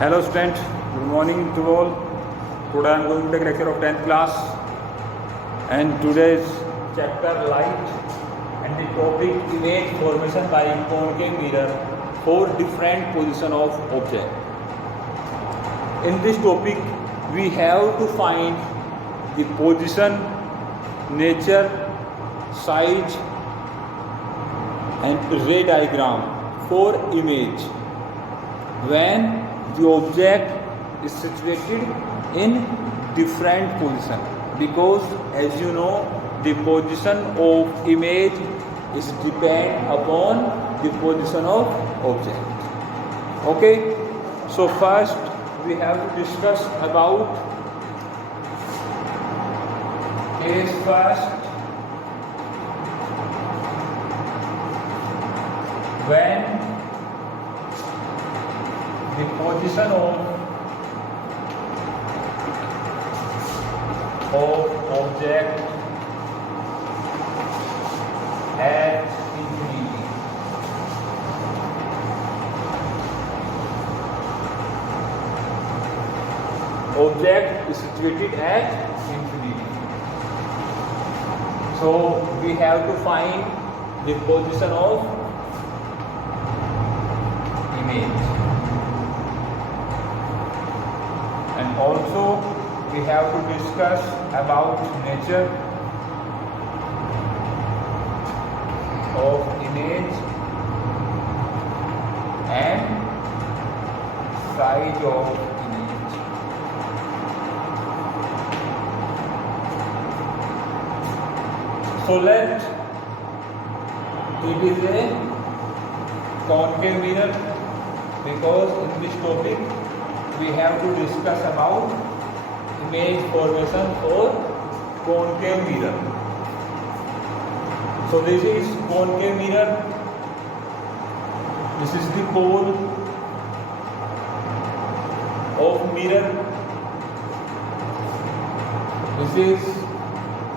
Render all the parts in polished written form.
Hello student, good morning to all. Today I am going to take lecture of 10th class and today's chapter light and the topic image formation by concave mirror for different position of object. In this topic we have to find the position, nature, size and ray diagram for image when the object is situated in different position, because as you know the position of image is depend upon the position of object. Okay, so first we have to discuss about case first. When the position of object at infinity. Object is situated at infinity. So we have to find the position of image. And also we have to discuss about nature of image and size of image. So let it is a concave mirror, because in this topic we have to discuss about image formation for concave mirror. So this is concave mirror. This is the pole of mirror. This is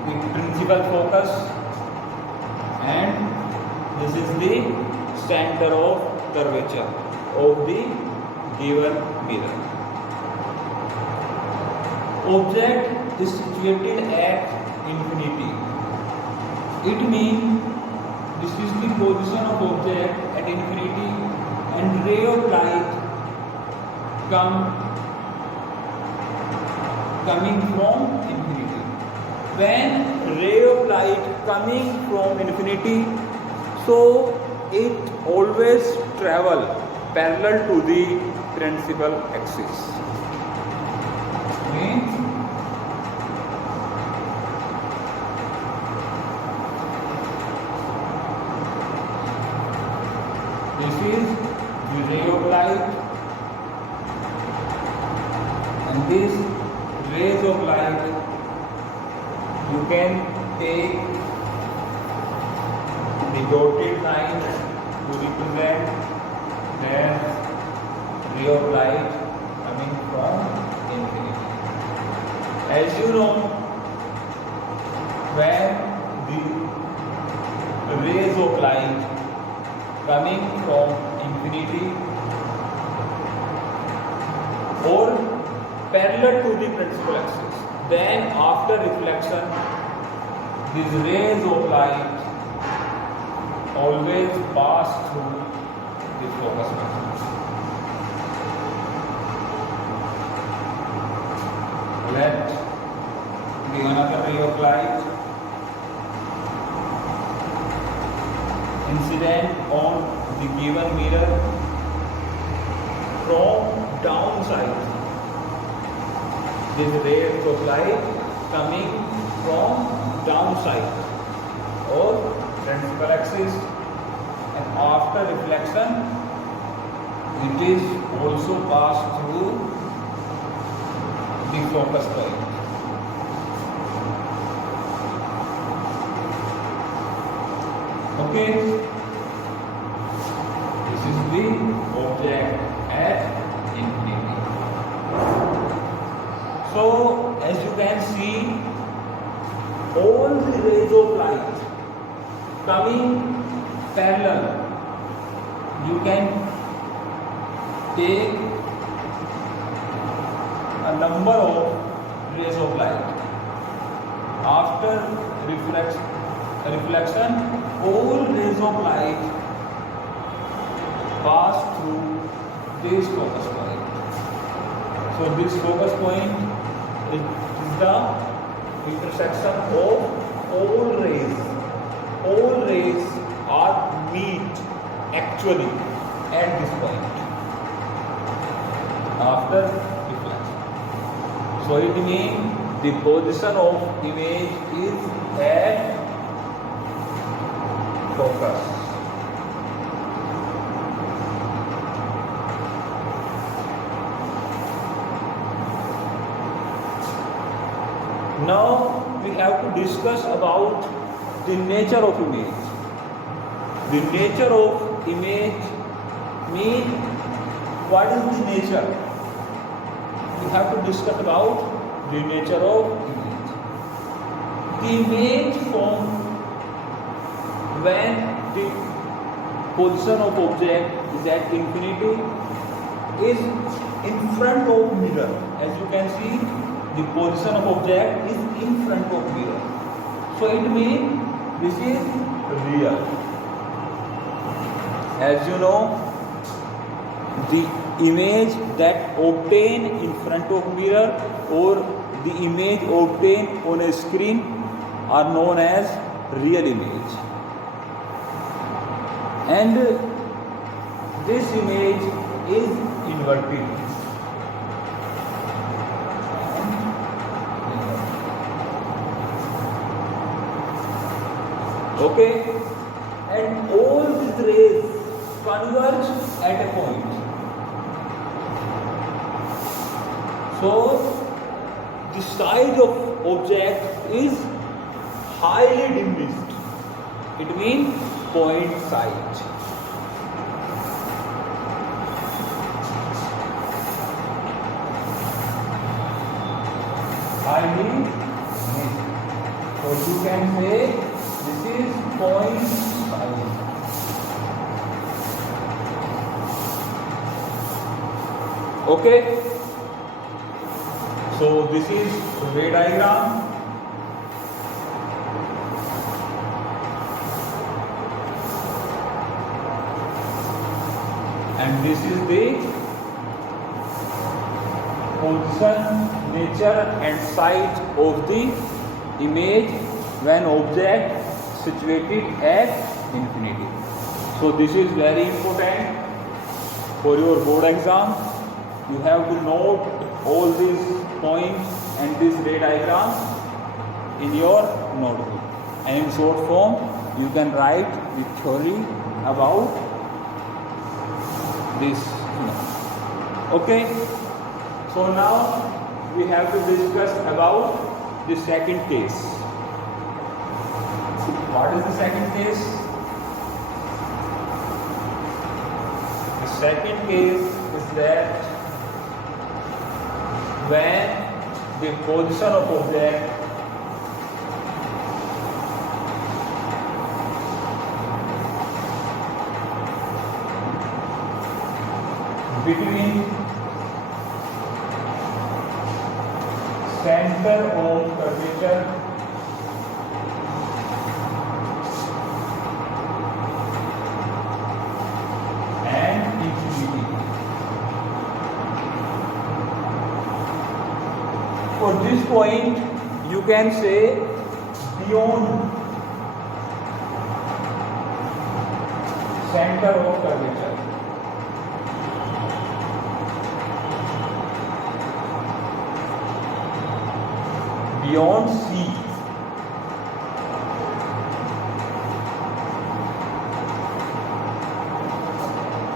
the principal focus and this is the center of curvature of the given mirror. Object is situated at infinity. It means this is the position of object at infinity and ray of light coming from infinity. When ray of light coming from infinity, so it always travel parallel to the principal axis. Means this is the ray of light and this rays of light you can take the dotted line to represent that ray of light coming from infinity. As you know, when the rays of light coming from infinity or parallel to the principal axis, then after reflection these rays of light always pass through the focus point. Let the another ray of light incident on the given mirror from downside. This rays of light coming from downside or principal axis, and after reflection it is also passed through the focus point. Okay, this is the object at infinity. So as you can see, all the rays of light coming parallel, you can take number of rays of light. After reflection, all rays of light pass through this focus point. So this focus point is the intersection of all rays. All rays are meet actually at this point after reflection. So it means the position of image is at focus. Now we have to discuss about the nature of image. The nature of image means what is the nature? We have to discuss about the nature of image. The image formed when the position of object is at infinity is in front of mirror. As you can see, the position of object is in front of mirror. So it means this is real. As you know, the image that obtain in front of mirror or the image obtained on a screen are known as real image. And this image is inverted. Okay, and all these rays converge at a point. So the size of object is highly diminished. It means point size. Highly diminished. So you can say this is point size. Okay. So this is ray diagram. And this is the position, nature and size of the image when object situated at infinity. So this is very important for your board exam. You have to note all these points and this ray diagram in your notebook. And in short form, you can write the theory about this. Okay. So now we have to discuss about the second case. What is the second case? The second case is that when the position of object between center of curvature and infinity. For this point, you can say beyond center of curvature. Beyond C.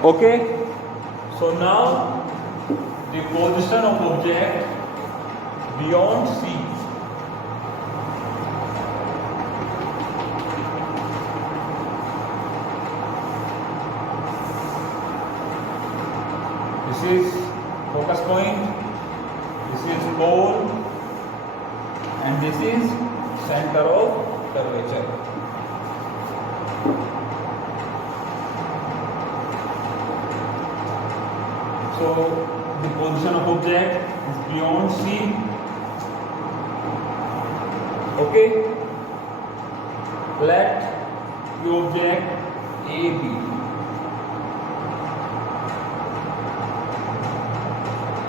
Okay. So now the position of object beyond C. This is focus point, this is pole, and this is center of curvature. So the position of object is beyond C. Okay, let the object A be.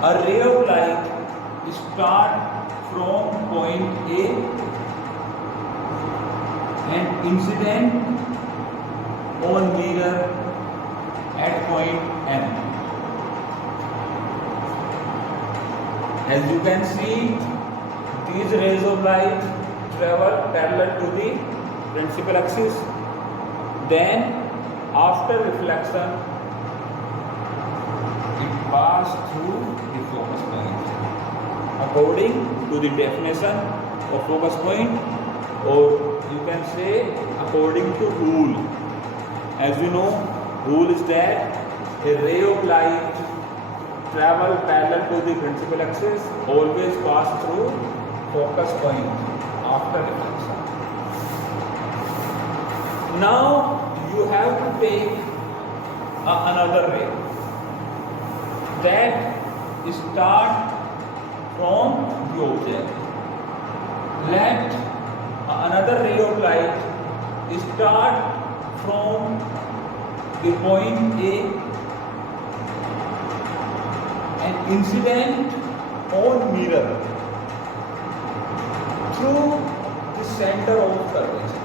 A ray of light start from point A and incident on mirror at point M. As you can see, these rays of light travel parallel to the principal axis. Then, after reflection, it passes through the focus point. According to the definition of focus point, or you can say according to rule. As you know, rule is that a ray of light travel parallel to the principal axis always pass through focus point after reflection. Now you have to take another ray that start from the object. Let another ray of light start from the point A and incident on mirror through the center of curvature.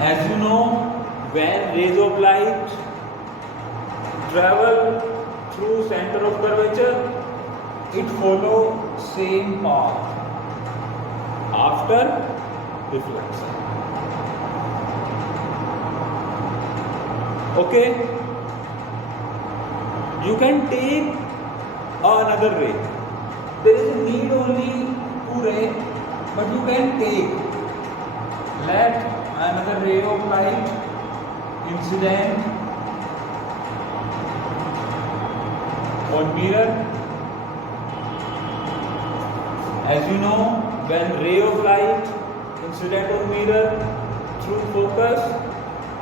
As you know, when rays of light travel through center of curvature, it follows same path after reflection. Okay, you can take another ray. There is a need only two rays, but you can take. Let another ray of light incident on mirror. As you know, when ray of light incident on mirror through focus,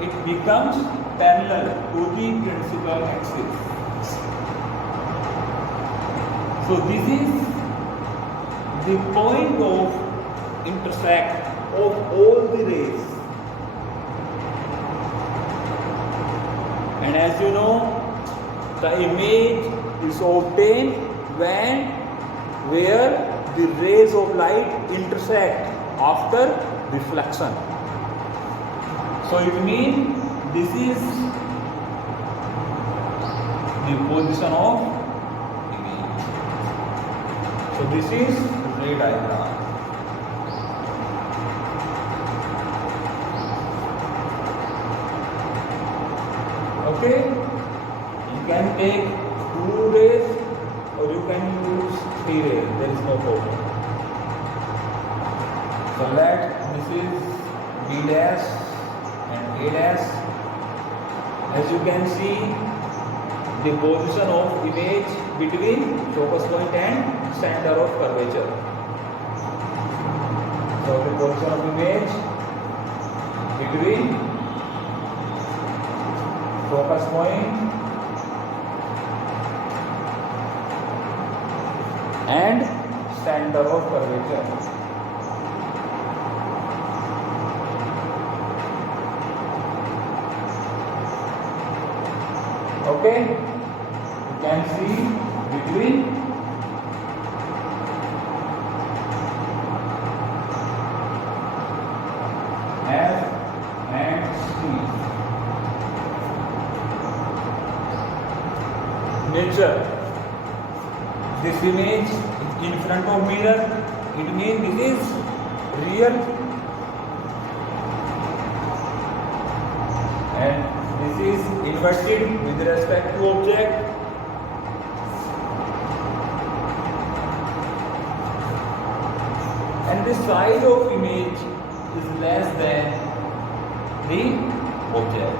it becomes parallel to the principal axis. So this is the point of intersect of all the rays. And as you know, the image is obtained where the rays of light intersect after reflection. So it means this is the position of image. So this is ray diagram. Okay, you can take two rays or you can use three rays, there is no problem. So this is B dash and A dash. As you can see, the position of image between focus point and center of curvature. So the position of image between focus point and center of curvature. Okay, you can see between F and C. Nature. This image is in front of mirror. It means this is real, and this is inverted with respect to object. And the size of image is less than the object.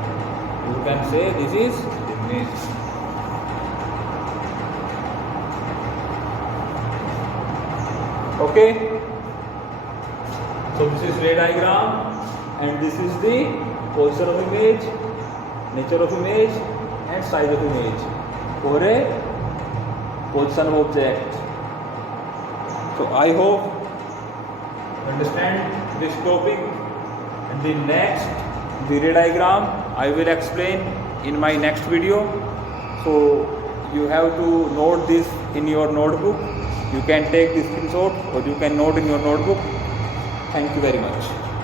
You can say this is image. Okay. So this is ray diagram, and this is the position of image, nature of image, and size of image for a position of object. So I hope you understand this topic. And the next, the ray diagram, I will explain in my next video. So you have to note this in your notebook. You can take this screenshot or you can note in your notebook. Thank you very much.